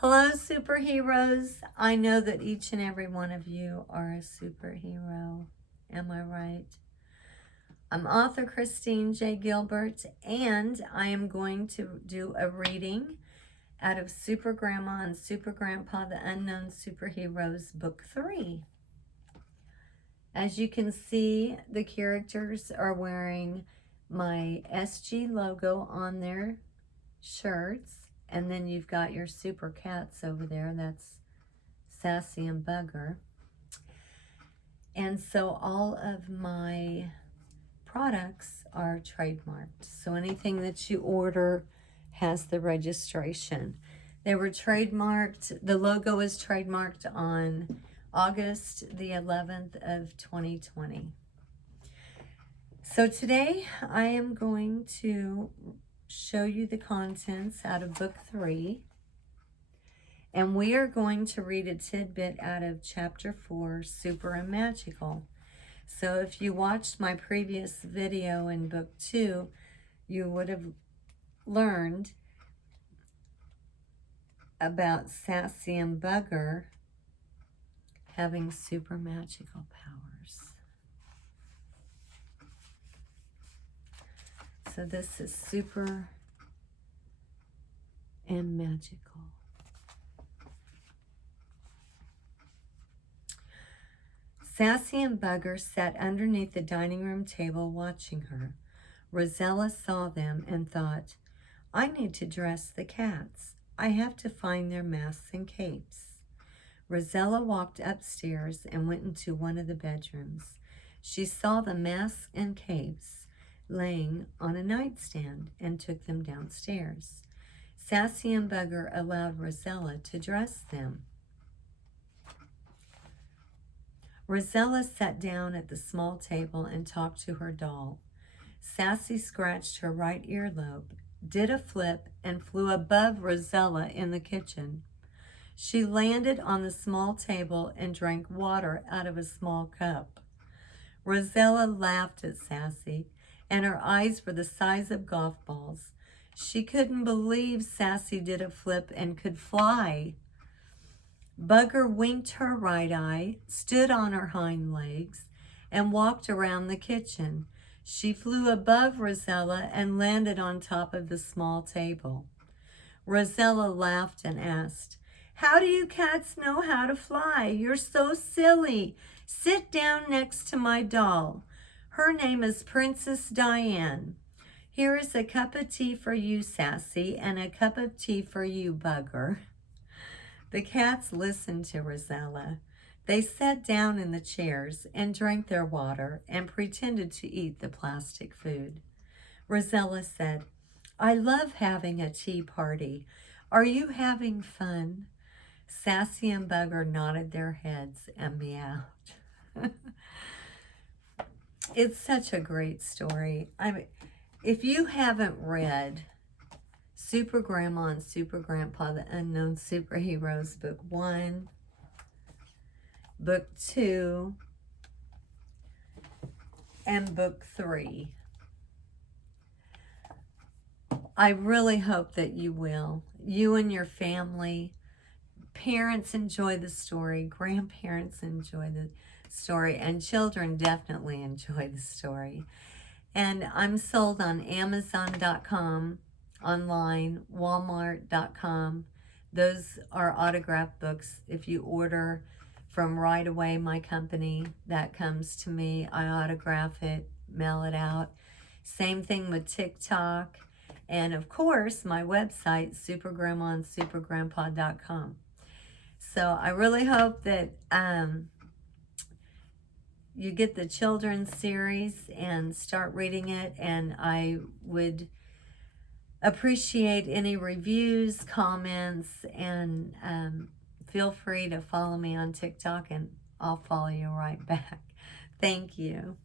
Hello, superheroes. I know that each and every one of you are a superhero. Am I right? I'm author Christine J. Gilbert, and I am going to do a reading out of Super Grandma and Super Grandpa, The Unknown Superheroes, Book 3. As you can see, the characters are wearing my SG logo on their shirts. And then you've got your super cats over there. That's Sassy and Bugger. And so all of my products are trademarked. So anything that you order has the registration. They were trademarked. The logo is trademarked on August the 11th of 2020. So today I am going to show you the contents out of book 3, and we are going to read a tidbit out of chapter 4, Super and Magical. So if you watched my previous video in book 2, you would have learned about Sassy and Bugger having super magical powers. So this is Super and Magical. Sassy and Bugger sat underneath the dining room table watching her. Rosella saw them and thought, I need to dress the cats. I have to find their masks and capes. Rosella walked upstairs and went into one of the bedrooms. She saw the masks and capes laying on a nightstand and took them downstairs. Sassy and Bugger allowed Rosella to dress them. Rosella sat down at the small table and talked to her doll. Sassy scratched her right earlobe, did a flip, and flew above Rosella in the kitchen. She landed on the small table and drank water out of a small cup. Rosella laughed at Sassy, and her eyes were the size of golf balls. She couldn't believe Sassy did a flip and could fly. Bugger winked her right eye, stood on her hind legs, and walked around the kitchen. She flew above Rosella and landed on top of the small table. Rosella laughed and asked, How do you cats know how to fly? You're so silly. Sit down next to my doll. Her name is Princess Diane. Here is a cup of tea for you, Sassy, and a cup of tea for you, Bugger. The cats listened to Rosella. They sat down in the chairs and drank their water and pretended to eat the plastic food. Rosella said, I love having a tea party. Are you having fun? Sassy and Bugger nodded their heads and meowed. It's such a great story. If you haven't read Super Grandma and Super Grandpa, The Unknown Superheroes, Book 1, Book 2, and Book 3, I really hope that you will. You and your family. Parents enjoy the story. Grandparents enjoy the story. And children definitely enjoy the story. And I'm sold on Amazon.com, online, Walmart.com. Those are autographed books. If you order from Right Away, my company, that comes to me. I autograph it, mail it out. Same thing with TikTok. And of course, my website, supergrandma and supergrandpa.com. So I really hope that you get the children's series and start reading it. And I would appreciate any reviews, comments, and feel free to follow me on TikTok, and I'll follow you right back. Thank you.